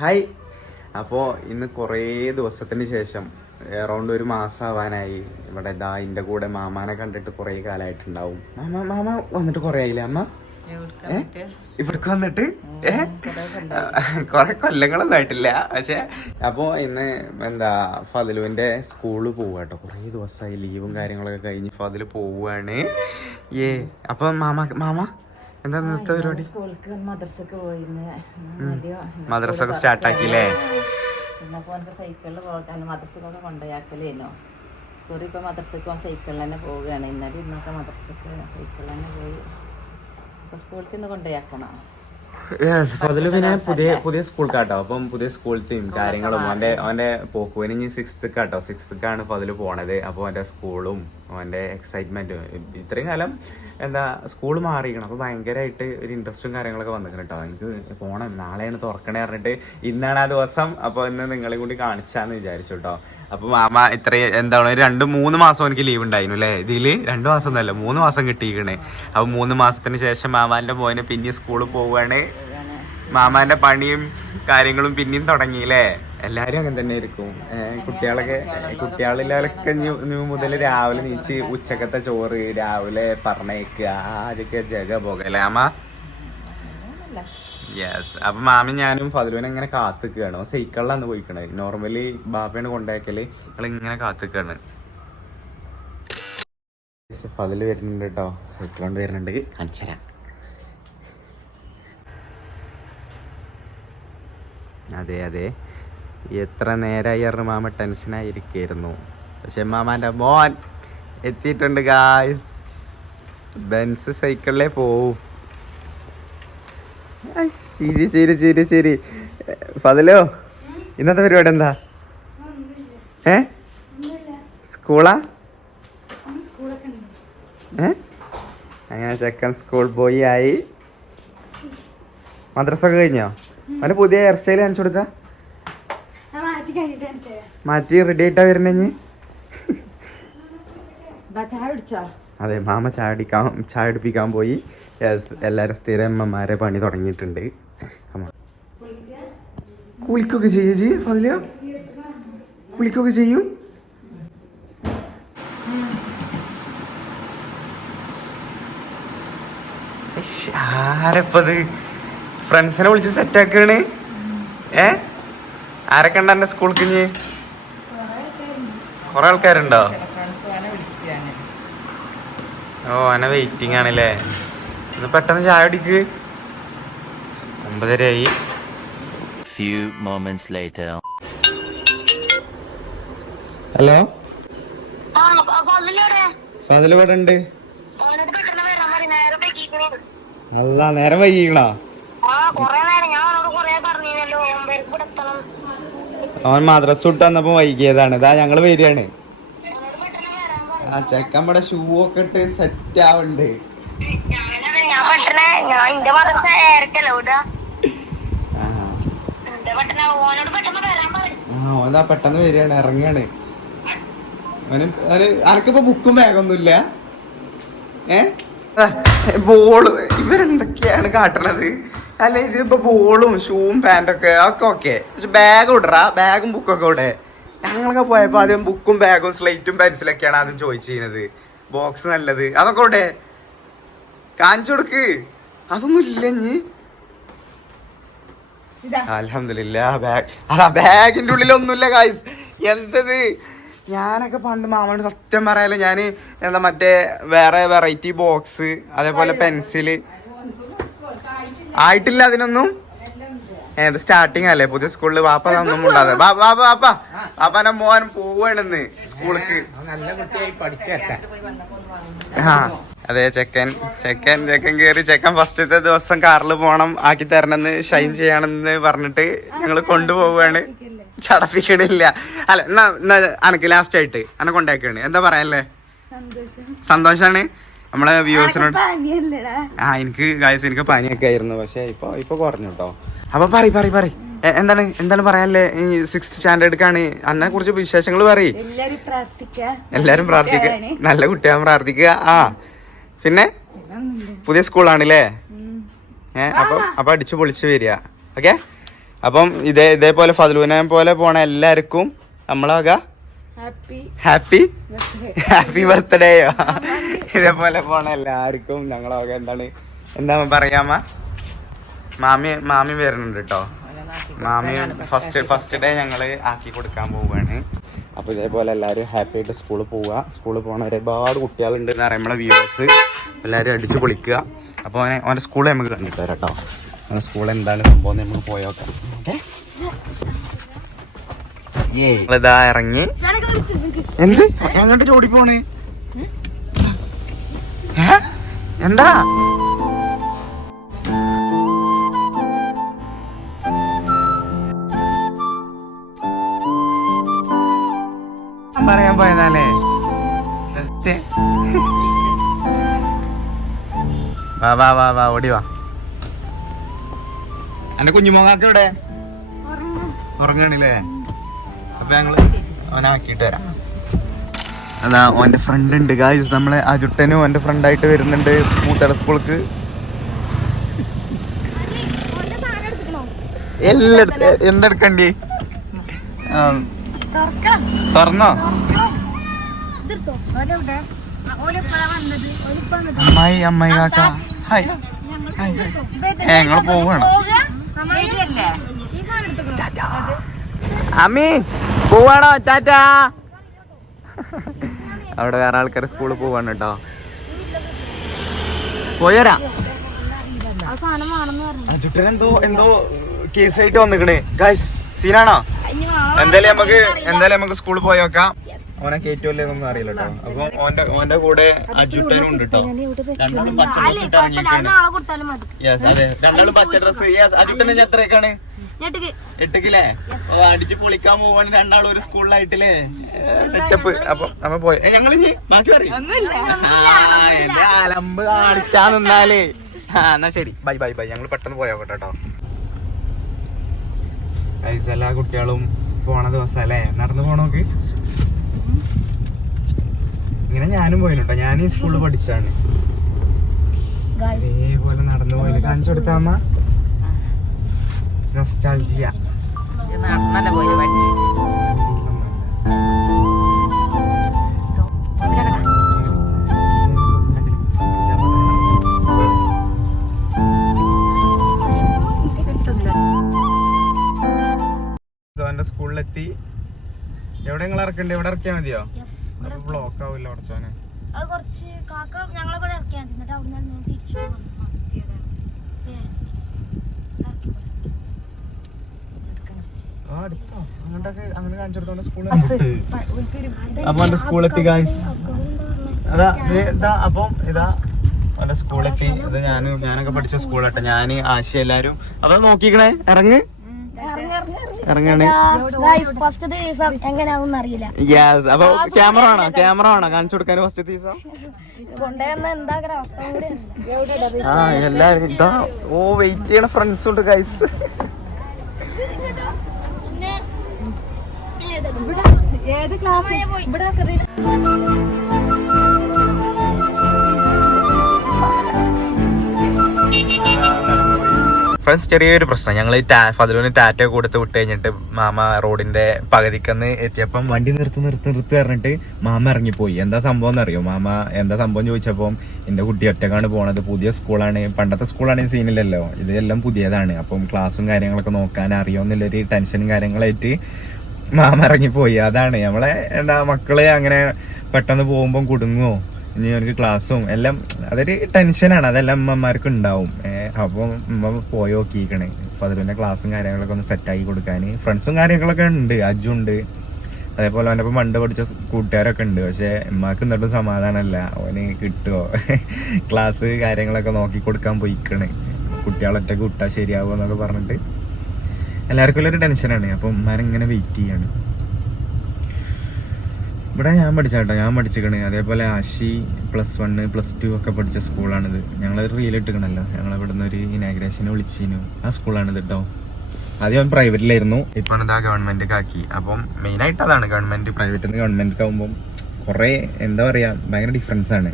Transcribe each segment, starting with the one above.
Hi. അപ്പോൾ ഇന്ന് കുറേ ദിവസത്തിന് ശേഷം അറൗണ്ട് ഒരു മാസം ആവാനായി ഇവിടെ ഇതാ എന്റെ കൂടെ മാമാനെ കണ്ടിട്ട് കുറേ കാലമായിട്ടുണ്ടാവും മാമ മാമ വന്നിട്ട് കുറേ ആയില്ലേ അമ്മ? ഇവിടേക്ക് വന്നിട്ട്? കുറെ കൊല്ലങ്ങളൊന്നും ആയിട്ടില്ല. പക്ഷെ അപ്പോ ഇന്ന് എന്താ ഫതിലുവിന്റെ സ്കൂളിൽ പോവുക കേട്ടോ കുറേ ദിവസമായി ലീവും കാര്യങ്ങളൊക്കെ കഴിഞ്ഞ് ഫതിൽ പോവാണ്. ഏ അപ്പൊ മാമ മാമ എന്താ ഇന്നത്തെ പരിപാടി? മദ്രസ ഒക്കെ സ്റ്റാർട്ട് ആക്കിയില്ലേ സൈക്കിളിൽ പോകാൻ മദ്രസക്കൊക്കെ കൊണ്ടുപോയാക്കലേനോ. കുറി ഇപ്പൊ മദ്രസക്ക് പോകാൻ സൈക്കിളിൽ തന്നെ പോവുകയാണ്. ഇന്നലെ ഇന്നൊക്കെ മദ്രസക്ക് സൈക്കിളിൽ തന്നെ പോയി. ഇപ്പൊ സ്കൂളിൽ നിന്ന് കൊണ്ടുപോയാക്കണം? ഫതിൽ പിന്നെ പുതിയ പുതിയ സ്കൂൾ കാട്ടോ. അപ്പം പുതിയ സ്കൂളത്തെയും കാര്യങ്ങളും. അവന്റെ അവന്റെ പോക്കുവിന് ഇനി സിക്സ് കാട്ടോ സിക്സ്ത്ക്കാണ് ഫതിൽ പോണത്. അപ്പൊ അവന്റെ സ്കൂളും അവന്റെ എക്സൈറ്റ്മെന്റ് ഇത്രയും കാലം എന്താ സ്കൂൾ മാറിയിരിക്കണം. അപ്പോൾ ഭയങ്കരമായിട്ട് ഒരു ഇൻട്രസ്റ്റും കാര്യങ്ങളൊക്കെ വന്നിരിക്കണം കേട്ടോ എനിക്ക് പോകണം നാളെയാണ് തുറക്കണേ പറഞ്ഞിട്ട് ഇന്നാണ് ആ ദിവസം. അപ്പോൾ ഇന്ന് നിങ്ങളെ കൂടി കാണിച്ചാന്ന് വിചാരിച്ചു കേട്ടോ അപ്പോൾ മാമ ഇത്ര എന്താണ് രണ്ട് മൂന്ന് മാസം എനിക്ക് ലീവ് ഉണ്ടായിരുന്നു അല്ലേ ഇതിൽ രണ്ട് മാസം ഒന്നല്ല മൂന്ന് മാസം കിട്ടിയിരിക്കണേ. അപ്പോൾ മൂന്ന് മാസത്തിന് ശേഷം മാമാന്റെ മോനെ പിന്നെ സ്കൂളിൽ പോവുകയാണ് മാമാന്റെ പണിയും കാര്യങ്ങളും പിന്നെയും തുടങ്ങിയില്ലേ എല്ലാരും അങ്ങനെ തന്നെ ആയിരിക്കും. കുട്ടികളൊക്കെ കുട്ടികളിലൊക്കെ മുതൽ രാവിലെ നീച്ച് ഉച്ചക്കത്തെ ചോറ് രാവിലെ പറഞ്ഞേക്കുക ആരൊക്കെ ജഗ പോകല്ലേ അമ്മ? യെസ് അപ്പൊ മാമി ഞാനും ഫതിലുവിനെ ഇങ്ങനെ കാത്തുക്കുകയാണ് സൈക്കിളിലാണ് പോയിക്കണേ. നോർമലി ബാപ്പയാണ് കൊണ്ടാക്കൽ ഇങ്ങനെ കാത്തുക്കാണ്. ഫതിൽ വരുന്നുണ്ട് കേട്ടോ സൈക്കിൾ കൊണ്ട് വരുന്നുണ്ട് കാണിച്ചുതരാം അതെ അതെ. എത്ര നേരമായി ആയിരുന്നു മാമ ടെൻഷനായിരിക്കായിരുന്നു പക്ഷെ മാമാന്റെ മോൻ എത്തിയിട്ടുണ്ട് ഗായ്സ് ബെൻസ് സൈക്കിളിലേ പോവും. ചിരി ചിരി ചിരി ചിരി. ഫതിലോ ഇന്നത്തെ പരിപാടി എന്താ? ഏ? സ്കൂളാ? ഏ? അങ്ങനെ ചെക്കൻ സ്കൂൾ ബോയ് ആയി. മദ്രസ ഒക്കെ കഴിഞ്ഞോ? അവന് പുതിയ ഹെയർ സ്റ്റൈൽ കാണിച്ചു കൊടുത്ത? മാറ്റി റെഡി ആയിട്ടാ വരണേ അതെ മാമ ചായ അടിക്കാൻ ചായ അടിപ്പിക്കാൻ പോയി. എല്ലാരും സ്ഥിരം അമ്മമാരെ പണി തുടങ്ങിയിട്ടുണ്ട്. കുളിക്കൊക്കെ ചെയ്യേ ജി ഫതില. കുളിക്കൊക്കെ ചെയ്യും. ആരപ്പത്? ഫ്രണ്ട്സിനെ വിളിച്ച് സെറ്റാക്കാണ് ഏഹ് ഏ? ആരൊക്കെ സ്കൂൾ എന്റെ ഇഞ്ഞ് കൊറേ ആൾക്കാരുണ്ടോ? ഓ അന വെയിറ്റിംഗ് ആണല്ലേ. ഒന്ന് പെട്ടെന്ന് ചായ കുടിക്ക്. ഒമ്പതരയായി. Few moments later. Hello Fathil ഇവിടെ ഉണ്ട്. അല്ല നേരം വൈകിക്കണോ ആ കൊറേ നേരം ഞാൻ അവനോട് കൊറേ പറഞ്ഞിരുന്നല്ലോ ഒമ്പതരക്ക് ഇവിടെ എത്തണം അവൻ മദ്രസ വിട്ട് വന്നപ്പോ വൈകിയതാണ്. ഇതാ ഞങ്ങൾ വരികയാണ്. ആ ചെക്കൻ ഇവിടെ ഷൂ ഒക്കെ ഇട്ട് സെറ്റ് ആവുന്നുണ്ട് ഞാനത് ഞാൻ പെട്ടെന്ന് ഞാൻ എന്റെ മദ്രസ ഏരക്കല്ലോ ഇവിടെ ആ. പെട്ടെന്ന് വരാൻ പറയും ആ ഓനാ പെട്ടെന്ന് വരികയാണ് ഇറങ്ങാണ് അനക്കിപ്പോ ബുക്കും ബാഗൊന്നുമില്ല ഏ? ബോൾ ഇവരെന്തൊക്കെയാണ് കാട്ടണത്? അല്ല ഇതിപ്പോ ബോളും ഷൂവും പാന്റൊക്കെ ഒക്കെ ഓക്കെ പക്ഷെ ബാഗ് ഇടറാ ബാഗും ബുക്കൊക്കെ ഇവിടെ. ഞങ്ങളൊക്കെ പോയപ്പോ ആദ്യം ബുക്കും ബാഗും സ്ലേറ്റും പെൻസിലൊക്കെയാണ് ആദ്യം ചോദിച്ചിരുന്നത്. ബോക്സ് നല്ലത്. അതൊക്കെ ഇവിടെ കാണിച്ചു കൊടുക്ക്. അതൊന്നും ഇല്ല ഇനി അലഹമില്ല ബാഗ് അതാ ബാഗിന്റെ ഉള്ളിൽ ഒന്നുമില്ല കായ്സ് എന്തത്? ഞാനൊക്കെ പണ്ട് മാമോട് സത്യം പറയാലോ ഞാൻ എന്താ മറ്റേ വേറെ വെറൈറ്റി ബോക്സ് അതേപോലെ പെൻസിൽ ആയിട്ടില്ല അതിനൊന്നും? ഏത് സ്റ്റാർട്ടിങ് അല്ലേ? പുതിയ സ്കൂളിൽ വാപ്പ ഒന്നും ഉണ്ടാതെ ബാപ്പ ബാപ്പ ബാപ്പാന്റെ മോൻ പോവാണെന്ന് സ്കൂളിക്ക് ആ അതെ ചെക്കൻ. ചെക്കൻ ചെക്കൻ കേറി ചെക്കൻ ഫസ്റ്റത്തെ ദിവസം കാറിൽ പോണം ആക്കി തരണമെന്ന് ഷൈൻ ചെയ്യണമെന്ന് പറഞ്ഞിട്ട് ഞങ്ങൾ കൊണ്ടുപോവാണ്. ചടപ്പിക്കണില്ല. അല്ല എന്നാ എന്നാ അനക്ക് ലാസ്റ്റ് ആയിട്ട്. അനക്ക് കൊണ്ടാക്കാണ് എന്താ പറയാനല്ലേ? സന്തോഷാണ്? നമ്മളെ വ്യൂവേഴ്സിനോട് ആ എനിക്ക് ഗായസ് എനിക്ക് പനിയൊക്കെ ആയിരുന്നു. പക്ഷെ ഇപ്പൊ ഇപ്പൊ കുറഞ്ഞു കേട്ടോ അപ്പൊ പറയും പറയും പറയും. എന്താണ് എന്താണ് പറയാനല്ലേ ഈ സിക്സ് സ്റ്റാൻഡേർഡ്ക്കാണ് അന്നെ കുറിച്ച് വിശേഷങ്ങൾ പറയും. എല്ലാരും പ്രാർത്ഥിക്കാം. എല്ലാരും പ്രാർത്ഥിക്കുക നല്ല കുട്ടിയാൻ പ്രാർത്ഥിക്കുക ആ. പിന്നെ? പുതിയ സ്കൂളാണല്ലേ? ഏ അപ്പൊ അപ്പൊ അടിച്ചു പൊളിച്ചു വരിക. ഓക്കെ? അപ്പം ഇതേ ഇതേപോലെ ഫതിലൂനെ പോലെ പോണ എല്ലാവർക്കും നമ്മളാക ഹാപ്പി ഹാപ്പി ബർത്ത്ഡേയോ ഇതേപോലെ പോണ എല്ലാവർക്കും ഞങ്ങളൊക്കെ എന്താണ്? എന്താ പറയാമ മാമി മാമി വരുന്നുണ്ട് കേട്ടോ മാമി ഫസ്റ്റ് ഫസ്റ്റ് ഡേ ഞങ്ങൾ ആക്കി കൊടുക്കാൻ പോവുകയാണ് അപ്പോൾ ഇതേപോലെ എല്ലാവരും ഹാപ്പി ആയിട്ട് സ്കൂളിൽ പോവുക. സ്കൂളിൽ പോകണ ഒരുപാട് കുട്ടികളുണ്ട് എന്ന് പറയുമ്പോൾ വ്യൂവേഴ്സ് എല്ലാവരും അടിച്ച് പൊളിക്കുക. അപ്പോൾ അവനെ അവന്റെ സ്കൂളിൽ നമുക്ക് കണ്ടിട്ട് വരാം കേട്ടോ അവന്റെ സ്കൂളിൽ എന്താണ് സംഭവം എന്ന് നമുക്ക് പോയോക്കാം ഓക്കെ ഇതാ ഇറങ്ങി. എന്ത്? എങ്ങോട്ട് ചോടി പോണേ? എന്താ? പറയാൻ പോയതാലേ. സത്യം. വാ വാ വാ വാ ഓടി വാ. എന്റെ കുഞ്ഞുമോങ്ങാക്ക് ഇവിടെ ഉറങ്ങണില്ലേ അപ്പൊ ഞങ്ങൾ അവനാക്കിട്ട് വരാം. അതാ ഓന്റെ ഫ്രണ്ട് ഉണ്ട്. ഗായ്സ് നമ്മളെ ആ ചുട്ടനും ഓന്റെ ഫ്രണ്ടായിട്ട് വരുന്നുണ്ട് മൂത്തട സ്കൂൾക്ക്. എല്ലാം എന്തെടുക്കണ്ടി? തുറന്നോ? അമ്മായി അമ്മായി കാക്ക. ഹായ് ഞങ്ങൾ പോവാണ് അമ്മി. പോവാണോ ടാറ്റാ? അവിടെ വേറെ ആൾക്കാർ സ്കൂളിൽ പോവാണ് കേട്ടോ. പോയരാ? എന്തോ എന്തോ കേസായിട്ട് വന്നിക്കണേ. ഗൈസ് സീനാണോ? എന്തായാലും നമുക്ക് എന്തായാലും നമുക്ക് സ്കൂളിൽ പോയി നോക്കാം. ഓനെ കയറ്റുമല്ലേ ഒന്നും അറിയില്ല കേട്ടോ. അപ്പൊ ഓന്റെ ഓന്റെ കൂടെ അജുട്ടനും ഉണ്ട് കേട്ടോ. രണ്ടാളും പച്ച ഡ്രസ് ഇട്ട് ഇറങ്ങിയിരിക്കാണ് യെസ് അതെ. രണ്ടാളും പച്ച ഡ്രസ് യെസ് അജുട്ടനെ ഞാൻ എത്രയൊക്കെയാണ്? എട്ടുക്കില്ലേ? ഓ അടിച്ച് പൊളിക്കാൻ പോവാൻ രണ്ടാളും ഒരു സ്കൂളിലായിട്ടില്ലേ? സെറ്റപ്പ് അപ്പൊ നമ്മ പോയി. ഞങ്ങൾ ഇനി ബാക്കി പറയും. എന്റെ അലമ്പ് കാണിച്ചാ നിന്നാലേ. ആ എന്നാ ശരി. Bye bye bye. ഞങ്ങൾ പെട്ടെന്ന് പോയോട്ടെ കേട്ടോ. പൈസ എല്ലാ കുട്ടികളും പോണ ദിവസം അല്ലേ നടന്നു പോണോക്ക് ഇങ്ങനെ ഞാനും പോയിട്ടോ ഞാൻ ഈ സ്കൂളിൽ പഠിച്ചാണ് ഇതേപോലെ നടന്നു പോയില്ല കാണിച്ചു കൊടുത്താമ്മ നൊസ്റ്റാൾജിയ നടന്നല്ലേ പോയി വണ്ടി സ്കൂളിലെത്തി. എവിടെ നിങ്ങൾ ഇറക്കണ്ടേ? എവിടെ ഇറക്കിയാ മതിയോ? ബ്ലോക്ക് ആവില്ല കുറച്ചോനെ അത് കുറച്ച് കാക്ക ഞങ്ങളെ കൂടെ ഇറക്കിയാൽ മതി. എന്നിട്ട് അവിടെ നിന്ന് തിരിച്ചു പോകാം ഏ, ഇറക്കി പോരാം. ആ അടുത്തോ അങ്ങോട്ടൊക്കെ അങ്ങനെ കാണിച്ചു കൊടുത്തോണ്ട് സ്കൂളിൽ അപ്പൊ എന്റെ സ്കൂളെത്തി ഗായ്സ് അതാ ഇതാ അപ്പം ഇതാ എന്റെ സ്കൂളെത്തി ഇത് ഞാൻ ഞാനൊക്കെ പഠിച്ച സ്കൂളട്ടെ ഞാൻ ആശ എല്ലാരും. അപ്പൊ നോക്കിക്കണേ ഇറങ്ങ്. ഇറങ്ങാണ്. ഫസ്റ്റ് ദിവസം എങ്ങനെയാവും അറിയില്ല. യെസ് അപ്പൊ ക്യാമറ ആണോ ക്യാമറ ആണോ കാണിച്ചു കൊടുക്കാൻ ഫസ്റ്റ് ദിവസം? ആ എല്ലാരും ഇതാ. ഓ വെയിറ്റ് ചെയ്യണ ഫ്രണ്ട്സ് ഉണ്ട് ഗൈസ് പിന്നെ ഏത് ക്ലാസ് ഫ്രണ്ട്സ് ചെറിയൊരു പ്രശ്നം. ഞങ്ങൾ ഫതിലൂന് ടാറ്റ കൊടുത്ത് വിട്ട് കഴിഞ്ഞിട്ട് മാമ റോഡിന്റെ പകുതിക്കന്ന് എത്തിയപ്പം വണ്ടി നിർത്തി നിർത്തി നിർത്തി പറഞ്ഞിട്ട് മാമ ഇറങ്ങിപ്പോയി. എന്താ സംഭവം എന്നറിയോ? മാമ എന്താ സംഭവം ചോദിച്ചപ്പം എന്റെ കുട്ടി ഒറ്റക്കാണ് പോണത്. പുതിയ സ്കൂളാണ്. പണ്ടത്തെ സ്കൂളാണെങ്കിൽ സീനില്ലല്ലോ ഇതെല്ലാം പുതിയതാണ്. അപ്പം ക്ലാസ്സും കാര്യങ്ങളൊക്കെ നോക്കാൻ അറിയോന്നുള്ളൊരു ടെൻഷനും കാര്യങ്ങളായിട്ട് മാമ പോയി അതാണ് നമ്മളെ എന്താ മക്കളെ അങ്ങനെ പെട്ടെന്ന് പോകുമ്പോൾ കുടുങ്ങുമോ ഇനി അവർക്ക് ക്ലാസ്സും എല്ലാം അതൊരു ടെൻഷനാണ് അതെല്ലാം അമ്മമാർക്ക് ഉണ്ടാവും. അപ്പം ഉമ്മ പോയി നോക്കിയിരിക്കണേ. ഫതിലുവിന്റെ ക്ലാസ്സും കാര്യങ്ങളൊക്കെ ഒന്ന് സെറ്റാക്കി കൊടുക്കാൻ. ഫ്രണ്ട്സും കാര്യങ്ങളൊക്കെ ഉണ്ട്. അജുണ്ട് അതേപോലെ അവനപ്പം മണ്ട് പഠിച്ച കൂട്ടുകാരൊക്കെ ഉണ്ട്. പക്ഷേ ഉമ്മാക്ക് എന്നിട്ടും സമാധാനമല്ല അവന് കിട്ടുമോ ക്ലാസ് കാര്യങ്ങളൊക്കെ നോക്കി കൊടുക്കാൻ പോയിക്കണേ. കുട്ടികളൊറ്റക്ക് വിട്ടാൽ ശരിയാവുമോ എന്നൊക്കെ പറഞ്ഞിട്ട് എല്ലാവർക്കും ഒരു ടെൻഷനാണ് അപ്പം ഇങ്ങനെ വെയിറ്റ് ചെയ്യാണ്. ഇവിടെ ഞാൻ പഠിച്ചാട്ടോ ഞാൻ പഠിച്ചിരിക്കണേ. അതേപോലെ Ashi plus one plus two ഒക്കെ പഠിച്ച സ്കൂളാണിത് ഞങ്ങളൊരു റീൽ ഇട്ടിക്കണല്ലോ ഞങ്ങൾ ഇവിടുന്ന് ഒരു ഇനാഗ്രേഷന് വിളിച്ചിരുന്നു. ആ സ്കൂളാണിത് കേട്ടോ ആദ്യം പ്രൈവറ്റിലായിരുന്നു ഇപ്പം ആ ഗവൺമെന്റ് ആക്കി. അപ്പം മെയിൻ ആയിട്ട് അതാണ് ഗവൺമെന്റ് പ്രൈവറ്റിൽ നിന്ന് ഗവൺമെന്റ് ആകുമ്പം കുറേ എന്താ പറയാ ഭയങ്കര ഡിഫറൻസ് ആണ്.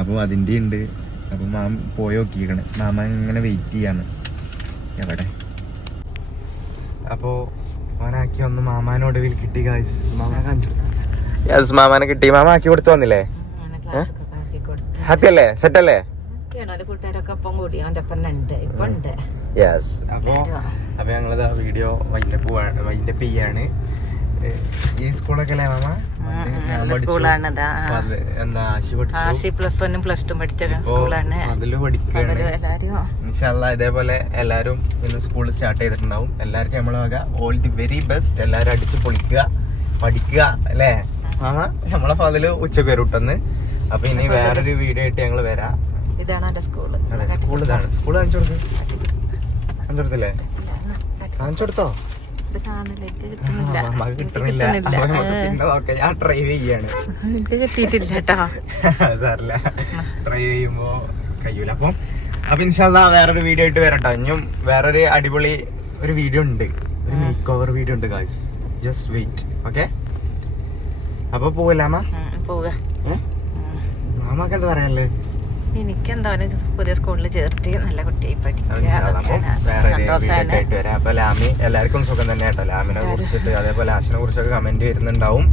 അപ്പോൾ അതിന്റെ ഉണ്ട് അപ്പം മാം പോയി നോക്കിയിരിക്കണേ. മാമ ഇങ്ങനെ വെയിറ്റ് ചെയ്യാണ്. എവിടെ? അപ്പോ ഓനാക്കി ഒന്ന് മാമാനൊടുവിൽ കിട്ടി ഗായ്സ് മാമാന കാണിച്ചു യെസ് മാമാനെ കിട്ടി. മാമ ആക്കി കൊടുത്തു വന്നില്ലേ? ഹാപ്പി അല്ലേ? സെറ്റ് അല്ലേ? യെസ് അപ്പോൾ അപ്പൊ ഞങ്ങളത് വീഡിയോ വൈൻഡപ്പ് വൈൻഡപ്പ് ചെയ്യാണ്. ഈ സ്കൂളൊക്കെ അല്ലേ മാമ. സ്കൂളാണിതാ. ആശി പ്ലസ് വണ്ണും പ്ലസ് ടു പഠിച്ച സ്കൂളാണ്. ഇതേപോലെ എല്ലാരും ഇന്ന് സ്കൂൾ സ്റ്റാർട്ട് ചെയ്തിട്ടുണ്ടാവും. എല്ലാവർക്കും നമ്മളെ വക ഓൾ ദി വെരി ബെസ്റ്റ് എല്ലാരും അടിച്ചു പൊളിക്കുക പഠിക്കുക അല്ലേ? ആ നമ്മളെ ഫതിൽ ഉച്ചയ്ക്ക് വരും ഇട്ടെന്ന് അപ്പൊ ഇനി വേറൊരു വീഡിയോ ആയിട്ട് ഞങ്ങൾ വരാം. ഇതാണ് എന്റെ സ്കൂൾ സ്കൂൾ ഇതാണ്. സ്കൂൾ കാണിച്ചു കൊടുത്തു കാണിച്ചു കൊടുത്തില്ലേ? കാണിച്ചു കൊടുത്തോ? കിട്ടുന്നില്ല. പിന്നെ നോക്കാം. ഞാൻ ഡ്രൈവ് ചെയ്യാണ്. എനിക്ക് കിട്ടിയിട്ടില്ല കേട്ടോ. സാറില്ല ഡ്രൈവ് ചെയ്യുമ്പോ കഴിയൂല. അപ്പം അപ്പൊ ഇൻഷാല്ല വേറൊരു വീഡിയോ ആയിട്ട് വരട്ടോ. ഇനിയും വേറൊരു അടിപൊളി ഒരു വീഡിയോ ഉണ്ട്. ഒരു മേക്ക് ഓവർ വീഡിയോ ഉണ്ട് ഗായ്സ് ജസ്റ്റ് വെയിറ്റ് ഓക്കെ അപ്പൊ പോവല്ലേ അമ്മ പോവുക. ഏ? മാമാക്ക് എന്താ പറയാനല്ലേ എനിക്കെന്താ പുതിയ സ്കൂളിൽ ചേർത്തി. നല്ല കുട്ടിയായി പഠിക്കുക അപ്പം ലാമി എല്ലാവർക്കും സുഖം തന്നെ കേട്ടോ. ലാമിനെ കുറിച്ചിട്ട് അതേപോലെ ആശിനെ കുറിച്ചൊക്കെ കമന്റ് വരുന്നുണ്ടാവും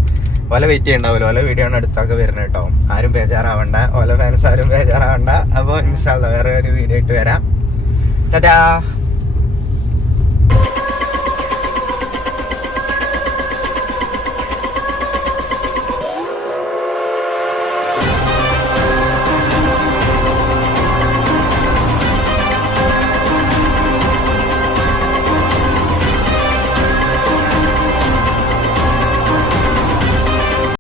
ഓല വെയിറ്റ് ചെയ്യണ്ടാവില്ല ഓല വീഡിയോ ആണ് അടുത്തൊക്കെ വരുന്നത് കേട്ടോ. ആരും ബേജാറാവണ്ട. ഓല ഫാൻസ് ആരും ബേജാറാവണ്ട. അപ്പൊ ഇൻഷാല്ല വേറെ ഒരു വീഡിയോ ഇട്ട് വരാം. ടാറ്റാ.